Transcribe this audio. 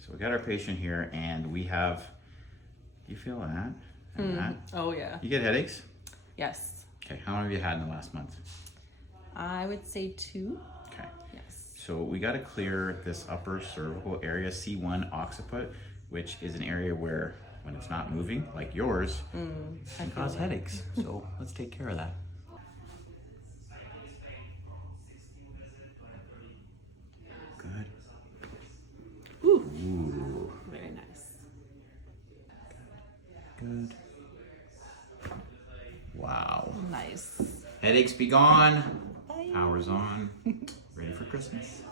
So we got our patient here, and we have. Do you feel that? And that? Oh yeah. You get headaches? Yes. Okay. How many have you had in the last month? I would say 2. Okay. Yes. So we got to clear this upper cervical area, C1 occiput, which is an area where, when it's not moving, like yours, it can cause headaches. So let's take care of that. Good. Ooh. Very nice. Good. Wow. Nice. Headaches be gone. Power's on. Ready for Christmas.